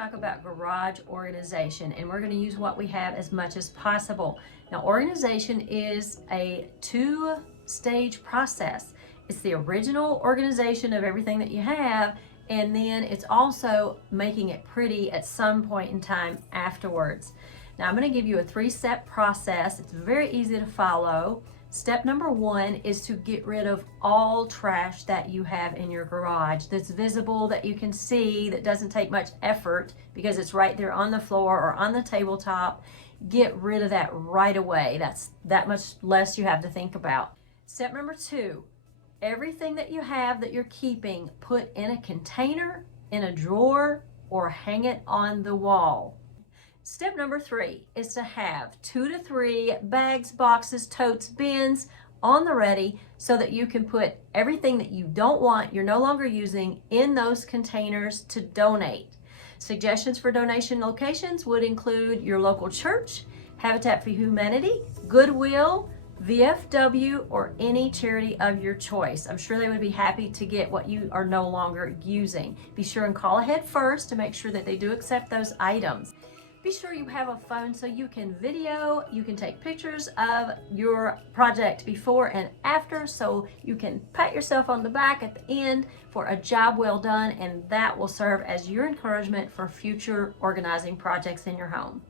talk about garage organization, and we're going to use what we have as much as possible. Now, organization is a two-stage process. It's the original organization of everything that you have, and then it's also making it pretty at some point in time afterwards. Now, I'm going to give you a three-step process. It's very easy to follow. Step number one is to get rid of all trash that you have in your garage that's visible, that you can see, that doesn't take much effort because it's right there on the floor or on the tabletop. Get rid of that right away. That's that much less you have to think about. Step number two, everything that you have that you're keeping, put in a container, in a drawer, or hang it on the wall. Step number three is to have 2 to 3 bags, boxes, totes, bins on the ready so that you can put everything that you don't want, you're no longer using, in those containers to donate. Suggestions for donation locations would include your local church, Habitat for Humanity, Goodwill, VFW, or any charity of your choice. I'm sure they would be happy to get what you are no longer using. Be sure and call ahead first to make sure that they do accept those items. Be sure you have a phone so you can video, you can take pictures of your project before and after, so you can pat yourself on the back at the end for a job well done, and that will serve as your encouragement for future organizing projects in your home.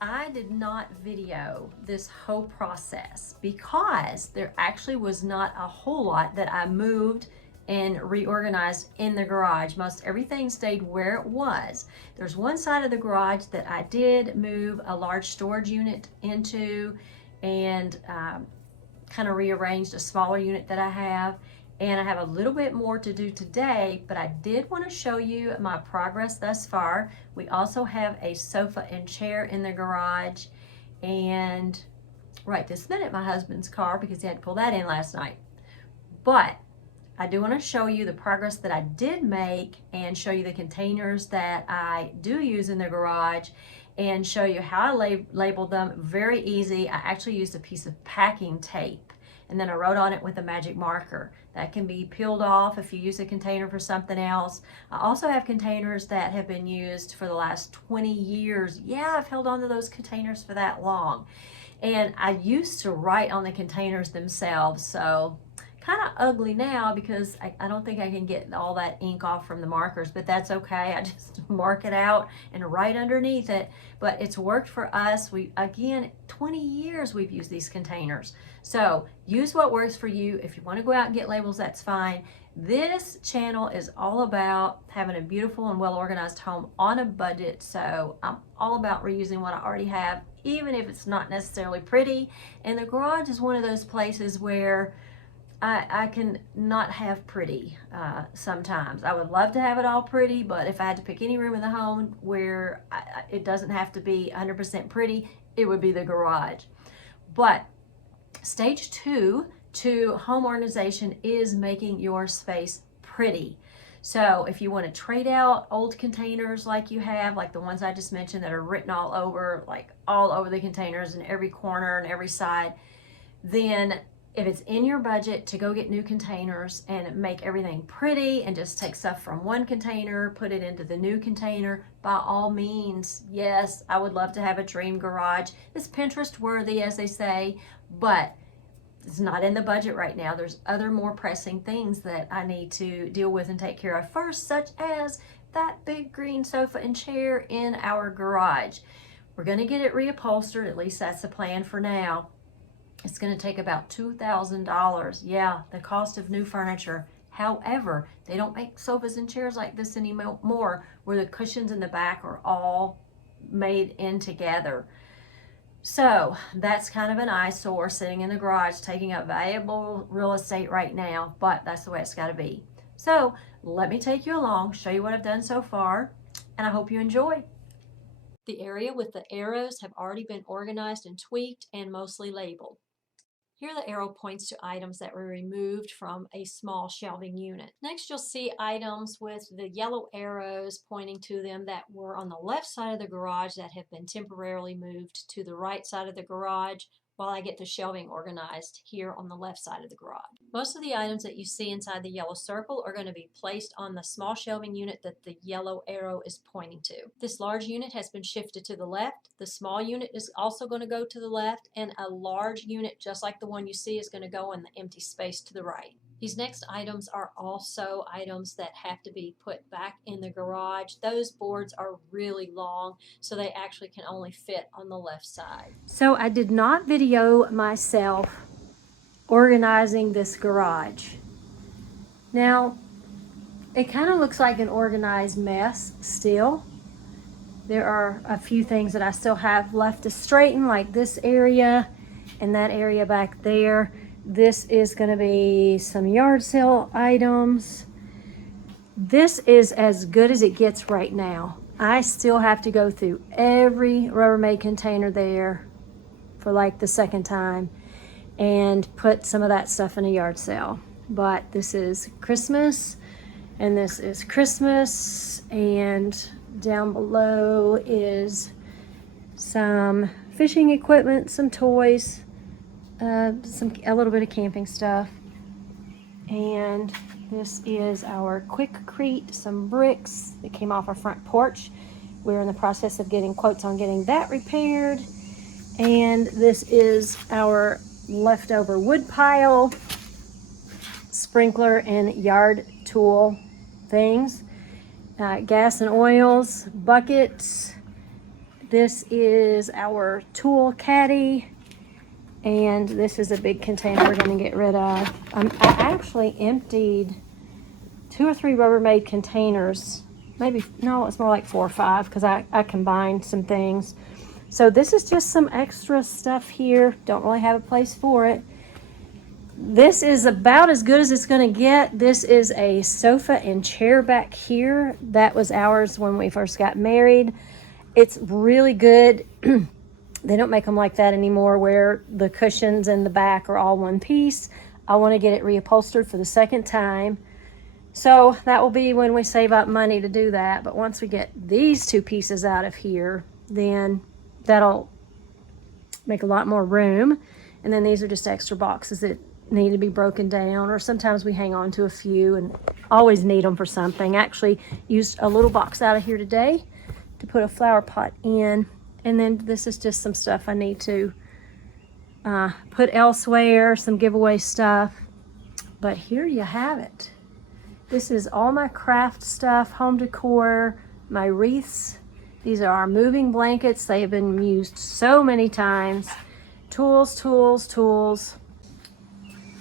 I did not video this whole process because there actually was not a whole lot that I moved and reorganized in the garage. Most everything stayed where it was. There's one side of the garage that I did move a large storage unit into and kind of rearranged a smaller unit that I have. And I have a little bit more to do today, but I did want to show you my progress thus far. We also have a sofa and chair in the garage, and right this minute my husband's car, because he had to pull that in last night. But I do want to show you the progress that I did make and show you the containers that I do use in the garage and show you how I labeled them. Very easy. I actually used a piece of packing tape and then I wrote on it with a magic marker. That can be peeled off if you use a container for something else. I also have containers that have been used for the last 20 years. Yeah, I've held on to those containers for that long. And I used to write on the containers themselves, so kind of ugly now because I don't think I can get all that ink off from the markers, but that's okay. I just mark it out and write underneath it. But it's worked for us. Again, 20 years we've used these containers. So use what works for you. If you want to go out and get labels, that's fine. This channel is all about having a beautiful and well-organized home on a budget. So I'm all about reusing what I already have, even if it's not necessarily pretty. And the garage is one of those places where I can not have pretty sometimes. I would love to have it all pretty, but if I had to pick any room in the home where it doesn't have to be 100% pretty, it would be the garage. But stage 2 to home organization is making your space pretty. So if you want to trade out old containers like you have, like the ones I just mentioned that are written all over, like all over the containers in every corner and every side, then if it's in your budget to go get new containers and make everything pretty and just take stuff from one container, put it into the new container, by all means, yes, I would love to have a dream garage. It's Pinterest worthy, as they say, but it's not in the budget right now. There's other more pressing things that I need to deal with and take care of first, such as that big green sofa and chair in our garage. We're going to get it reupholstered, at least that's the plan for now. It's going to take about $2,000. Yeah, the cost of new furniture. However, they don't make sofas and chairs like this anymore, where the cushions in the back are all made in together. So that's kind of an eyesore sitting in the garage, taking up valuable real estate right now, but that's the way it's got to be. So let me take you along, show you what I've done so far, and I hope you enjoy. The area with the arrows have already been organized and tweaked and mostly labeled. Here the arrow points to items that were removed from a small shelving unit. Next you'll see items with the yellow arrows pointing to them that were on the left side of the garage that have been temporarily moved to the right side of the garage while I get the shelving organized here on the left side of the garage. Most of the items that you see inside the yellow circle are going to be placed on the small shelving unit that the yellow arrow is pointing to. This large unit has been shifted to the left. The small unit is also going to go to the left, and a large unit just like the one you see is going to go in the empty space to the right. These next items are also items that have to be put back in the garage. Those boards are really long, so they actually can only fit on the left side. So I did not video myself organizing this garage. Now, it kind of looks like an organized mess still. There are a few things that I still have left to straighten, like this area and that area back there. This is going to be some yard sale items. This is as good as it gets right now. I still have to go through every Rubbermaid container there for like the second time and put some of that stuff in a yard sale. But this is Christmas, and this is Christmas, and down below is some fishing equipment, some toys, a little bit of camping stuff. And this is our Quickcrete, some bricks that came off our front porch. We're in the process of getting quotes on getting that repaired. And this is our leftover wood pile, sprinkler and yard tool things, gas and oils, buckets. This is our tool caddy. And this is a big container we're going to get rid of. I actually emptied 2 or 3 Rubbermaid containers. Maybe, no, it's more like 4 or 5 because I combined some things. So this is just some extra stuff here. Don't really have a place for it. This is about as good as it's going to get. This is a sofa and chair back here. That was ours when we first got married. It's really good. They don't make them like that anymore where the cushions and the back are all one piece. I want to get it reupholstered for the second time. So that will be when we save up money to do that. But once we get these 2 pieces out of here, then that'll make a lot more room. And then these are just extra boxes that need to be broken down, or sometimes we hang on to a few and always need them for something. Actually used a little box out of here today to put a flower pot in. And then this is just some stuff I need to put elsewhere, some giveaway stuff. But here you have it. This is all my craft stuff, home decor, my wreaths. These are our moving blankets. They have been used so many times. Tools, tools, tools.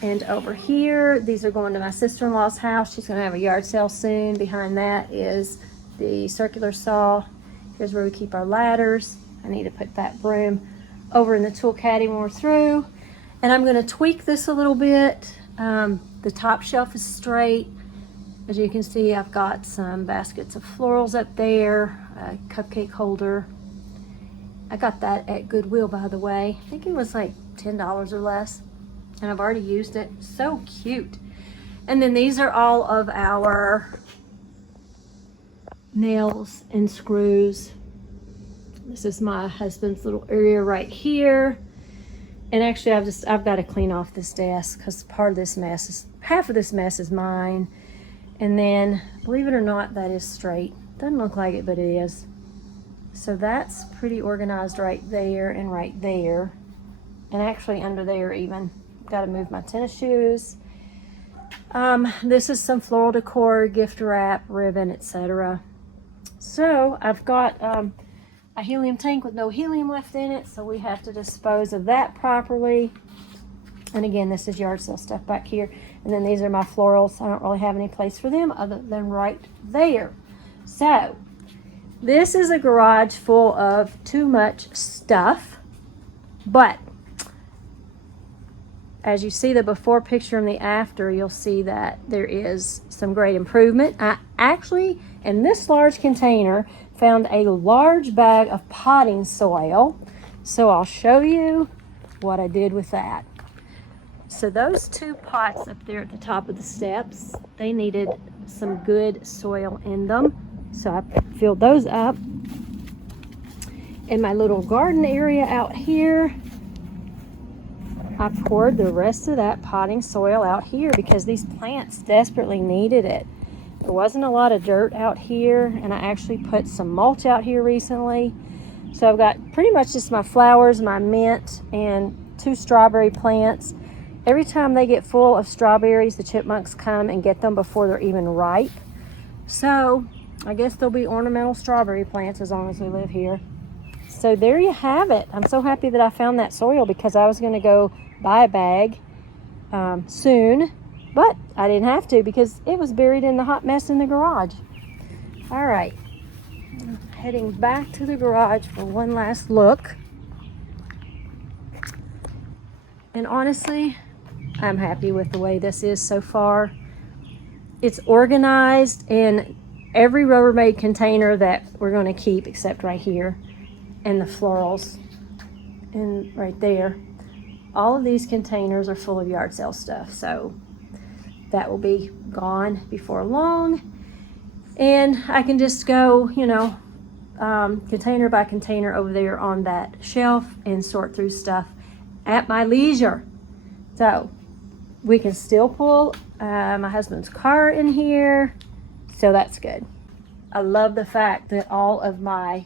And over here, these are going to my sister-in-law's house. She's going to have a yard sale soon. Behind that is the circular saw. Here's where we keep our ladders. I need to put that broom over in the tool caddy when we're through. And I'm going to tweak this a little bit. The top shelf is straight. As you can see, I've got some baskets of florals up there, a cupcake holder. I got that at Goodwill, by the way. I think it was like $10 or less. And I've already used it. So cute. And then these are all of our nails and screws. This is my husband's little area right here. And actually I've got to clean off this desk because half of this mess is mine. And then, believe it or not, that is straight. Doesn't look like it, but it is. So that's pretty organized right there and right there. And actually under there even. Got to move my tennis shoes. This is some floral decor, gift wrap, ribbon, etc. So I've got a helium tank with no helium left in it, so we have to dispose of that properly. And again, this is yard sale stuff back here. And then these are my florals. I don't really have any place for them other than right there. So this is a garage full of too much stuff, but as you see the before picture and the after, you'll see that there is some great improvement. I actually, in this large container, found a large bag of potting soil. So I'll show you what I did with that. So those 2 pots up there at the top of the steps, they needed some good soil in them. So I filled those up. In my little garden area out here, I poured the rest of that potting soil out here because these plants desperately needed it. There wasn't a lot of dirt out here, and I actually put some mulch out here recently. So I've got pretty much just my flowers, my mint, and 2 strawberry plants. Every time they get full of strawberries, the chipmunks come and get them before they're even ripe. So I guess there'll be ornamental strawberry plants as long as we live here. So there you have it. I'm so happy that I found that soil because I was going to go buy a bag soon, but I didn't have to because it was buried in the hot mess in the garage. All right, I'm heading back to the garage for one last look. And honestly, I'm happy with the way this is so far. It's organized in every Rubbermaid container that we're going to keep except right here, and the florals, and right there. All of these containers are full of yard sale stuff, so that will be gone before long. And I can just go, container by container over there on that shelf and sort through stuff at my leisure. So we can still pull my husband's car in here, so that's good. I love the fact that all of my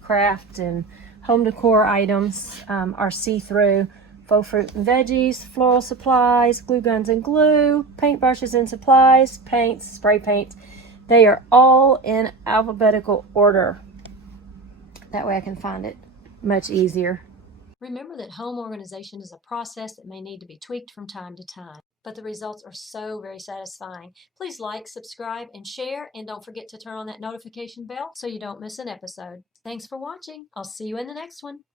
craft and home decor items are see-through. Faux fruit and veggies, floral supplies, glue guns and glue, paintbrushes and supplies, paints, spray paints. They are all in alphabetical order. That way I can find it much easier. Remember that home organization is a process that may need to be tweaked from time to time, but the results are so very satisfying. Please like, subscribe, and share, and don't forget to turn on that notification bell so you don't miss an episode. Thanks for watching. I'll see you in the next one.